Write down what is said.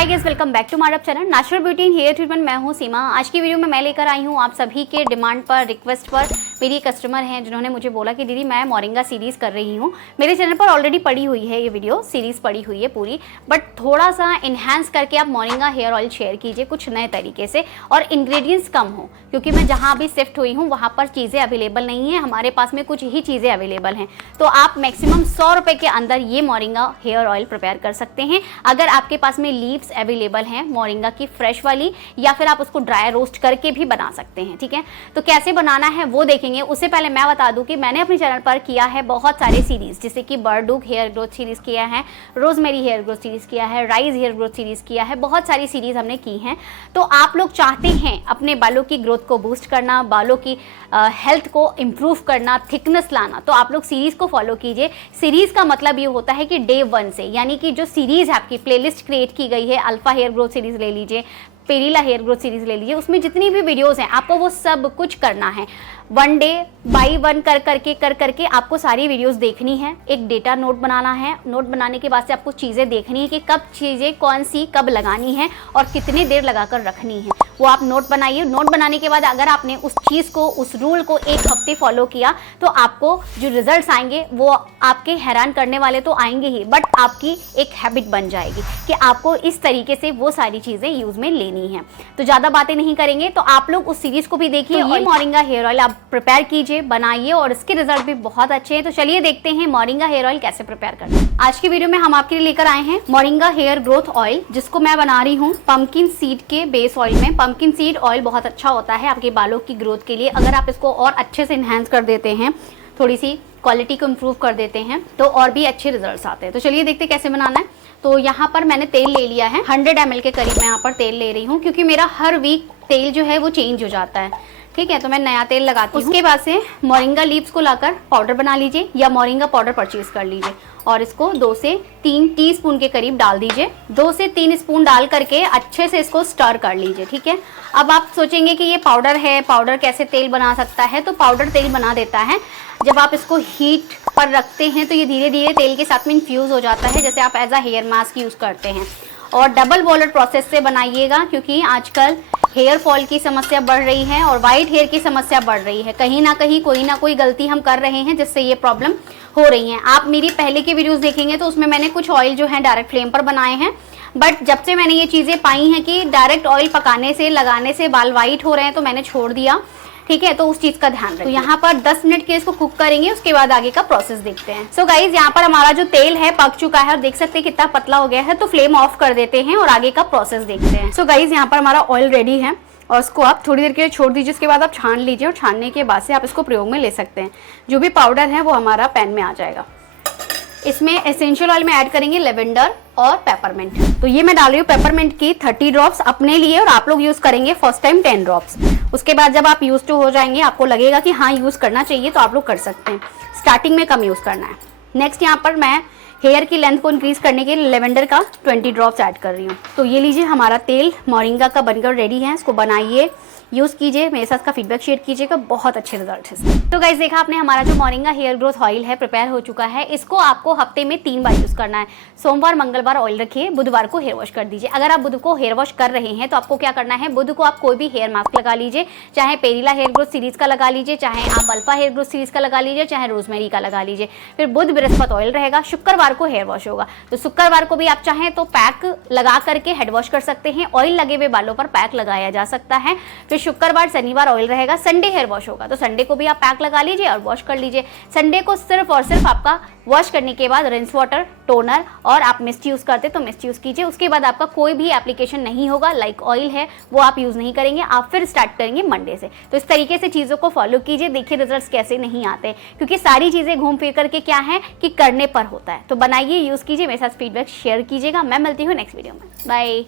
Hi guys, welcome back to my channel natural beauty and hair treatment. मैं हूं सीमा। आज की वीडियो में मैं लेकर आई हूं आप सभी के डिमांड पर, रिक्वेस्ट पर। मेरी कस्टमर हैं जिन्होंने मुझे बोला कि दीदी मैं मोरिंगा सीरीज़ कर रही हूं। मेरे चैनल पर ऑलरेडी पड़ी हुई है ये वीडियो सीरीज़ पड़ी हुई है पूरी, बट थोड़ा सा इन्हांस करके आप मोरिंगा हेयर ऑयल शेयर कीजिए कुछ नए तरीके से और इंग्रेडिएंट्स कम हो, क्योंकि मैं जहाँ भी शिफ्ट हुई हूँ वहाँ पर चीज़ें अवेलेबल नहीं है। हमारे पास में कुछ ही चीज़ें अवेलेबल हैं, तो आप मैक्सिमम 100 रुपये के अंदर ये मोरिंगा हेयर ऑयल प्रिपेयर कर सकते हैं। अगर आपके पास में लीव्स अवेलेबल हैं मोरिंगा की फ्रेश वाली, या फिर आप उसको ड्राई रोस्ट करके भी बना सकते हैं। ठीक है, तो कैसे बनाना है वो देखेंगे। उससे पहले मैं बता दूं कि मैंने अपने चैनल पर किया है बहुत सारे सीरीज, जैसे कि बर्डुक हेयर ग्रोथ सीरीज किया है, रोजमेरी हेयर ग्रोथ सीरीज किया है, राइज हेयर ग्रोथ सीरीज किया है, बहुत सारी सीरीज हमने की हैं। तो आप लोग चाहते हैं अपने बालों की ग्रोथ को बूस्ट करना, बालों की हेल्थ को इम्प्रूव करना, थिकनेस लाना, तो आप लोग सीरीज को फॉलो कीजिए। सीरीज का मतलब ये होता है कि डे 1 से, यानी कि जो सीरीज है आपकी प्लेलिस्ट क्रिएट की गई है, अल्फा हेयर ग्रोथ सीरीज ले लीजिए, पेरीला हेयर ग्रोथ सीरीज ले लीजिए, उसमें जितनी भी वीडियोस हैं आपको वो सब कुछ करना है। 1 डे बाई 1 कर करके आपको सारी वीडियोस देखनी है। एक डेटा नोट बनाना है। नोट बनाने के बाद से आपको चीज़ें देखनी है कि कब चीज़ें कौन सी कब लगानी है और कितनी देर लगाकर रखनी है, वो आप नोट बनाइए। नोट बनाने के बाद अगर आपने उस चीज़ को, उस रूल को 1 हफ्ते फॉलो किया, तो आपको जो रिजल्ट्स आएंगे वो आपके हैरान करने वाले तो आएंगे ही, बट आपकी एक हैबिट बन जाएगी कि आपको इस तरीके से वो सारी चीज़ें यूज़ में लेनी है। तो ज़्यादा बातें नहीं करेंगे, तो आप लोग उस सीरीज़ को भी देखिए। तो ये मोरिंगा हेयर ऑयल आप प्रिपेयर कीजिए, बनाइए, और इसके रिजल्ट भी बहुत अच्छे हैं। तो चलिए देखते हैं मोरिंगा हेयर ऑयल कैसे प्रिपेयर करना है। आज की वीडियो में हम आपके लिए लेकर आए हैं मोरिंगा हेयर ग्रोथ ऑयल, जिसको मैं बना रही हूँ पंपकिन सीड के बेस ऑयल में। पंपकिन सीड ऑयल बहुत अच्छा होता है आपके बालों की ग्रोथ के लिए। अगर आप इसको और अच्छे से इन्हांस कर देते हैं, थोड़ी सी क्वालिटी को इम्प्रूव कर देते हैं, तो और भी अच्छे रिजल्ट्स आते हैं। तो चलिए देखते हैं कैसे बनाना है। तो यहाँ पर मैंने तेल ले लिया है 100 ml के करीब। मैं यहाँ पर तेल ले रही हूँ क्योंकि मेरा हर वीक तेल जो है वो चेंज हो जाता है। ठीक है, तो मैं नया तेल लगाती हूँ। उसके बाद से मोरिंगा लीव्स को लाकर पाउडर बना लीजिए, या मोरिंगा पाउडर परचेज कर लीजिए, और इसको 2 से 3 टीस्पून के करीब डाल दीजिए। 2 से 3 स्पून डाल करके अच्छे से इसको स्टर कर लीजिए। ठीक है, अब आप सोचेंगे कि ये पाउडर है, पाउडर कैसे तेल बना सकता है? तो पाउडर तेल बना देता है। जब आप इसको हीट पर रखते हैं तो ये धीरे धीरे तेल के साथ में इन्फ्यूज़ हो जाता है, जैसे आप as a hair mask use करते हैं। और डबल बॉयलर प्रोसेस से बनाइएगा, क्योंकि आजकल हेयर फॉल की समस्या बढ़ रही है और वाइट हेयर की समस्या बढ़ रही है। कहीं ना कहीं कोई ना कोई गलती हम कर रहे हैं जिससे ये प्रॉब्लम हो रही है। आप मेरी पहले की वीडियोस देखेंगे तो उसमें मैंने कुछ ऑयल जो है डायरेक्ट फ्लेम पर बनाए हैं, बट जब से मैंने ये चीज़ें पाई हैं कि डायरेक्ट ऑयल पकाने से, लगाने से बाल वाइट हो रहे हैं, तो मैंने छोड़ दिया। ठीक है, तो उस चीज़ का ध्यान रखिए। तो यहाँ पर 10 मिनट के इसको कुक करेंगे, उसके बाद आगे का प्रोसेस देखते हैं। सो गाइज, यहाँ पर हमारा जो तेल है पक चुका है और देख सकते हैं कितना पतला हो गया है। तो फ्लेम ऑफ कर देते हैं और आगे का प्रोसेस देखते हैं। सो गाइज, यहाँ पर हमारा ऑयल रेडी है और इसको आप थोड़ी देर के लिए छोड़ दीजिए। उसके बाद आप छान लीजिए और छानने के बाद से आप इसको प्रयोग में ले सकते हैं। जो भी पाउडर है वो हमारा पैन में आ जाएगा। इसमें एसेंशियल ऑयल में ऐड करेंगे लेवेंडर और पेपरमिंट। तो ये मैं डाल रही हूँ पेपरमिंट की 30 ड्रॉप्स अपने लिए, और आप लोग यूज़ करेंगे फर्स्ट टाइम 10 ड्रॉप्स। उसके बाद जब आप यूज टू हो जाएंगे, आपको लगेगा कि हाँ यूज़ करना चाहिए, तो आप लोग कर सकते हैं। स्टार्टिंग में कम यूज़ करना है। नेक्स्ट यहाँ पर मैं हेयर की लेंथ को इंक्रीज करने के लिए लेवेंडर का 20 ड्रॉप्स ऐड कर रही हूँ। तो ये लीजिए, हमारा तेल मोरिंगा का बनकर रेडी है। इसको बनाइए, यूज़ कीजिए, मेरे साथ का फीडबैक शेयर कीजिएगा, बहुत अच्छे रिजल्ट है। तो गाइस, देखा आपने, हमारा जो मोरिंगा हेयर ग्रोथ ऑयल है प्रिपेयर हो चुका है। इसको आपको हफ्ते में 3 बार यूज़ करना है। सोमवार मंगलवार ऑयल रखिए, बुधवार को हेयर वॉश कर दीजिए। अगर आप बुध को हेयर वॉश कर रहे हैं तो आपको क्या करना है, बुध को आप कोई भी हेयर मास्क लगा लीजिए, चाहे पेरीला हेयर ग्रोथ सीरीज का लगा लीजिए, चाहे आप अल्फा हेयर ग्रोथ सीरीज का लगा लीजिए, चाहे रोजमेरी का लगा लीजिए। फिर बुध बृहस्पति ऑयल रहेगा, शुक्रवार को हेयर वॉश होगा। तो शुक्रवार को भी आप चाहें तो पैक लगा करके हेड वॉश कर सकते हैं। ऑयल लगे हुए बालों पर पैक लगाया जा सकता है। फिर शुक्रवार शनिवार ऑयल रहेगा, संडे हेयर वॉश होगा, तो संडे को भी आप पैक लगा लीजिए और वॉश कर लीजिए। संडे को सिर्फ और सिर्फ आपका वॉश करने के बाद रिंस वाटर, टोनर, और आप मिस्ट यूज करते तो मिस्ट यूज कीजिए। उसके बाद आपका कोई भी एप्लीकेशन नहीं होगा, लाइक ऑयल है वो आप यूज नहीं करेंगे। आप फिर स्टार्ट करेंगे मंडे से। तो इस तरीके से चीजों को फॉलो कीजिए, देखिए रिजल्ट्स कैसे नहीं आते, क्योंकि सारी चीजें घूम फिर करके क्या है कि करने पर होता है। तो बनाइए, यूज कीजिए, मेरे साथ फीडबैक शेयर कीजिएगा। मैं मिलती हूँ नेक्स्ट वीडियो में। बाय।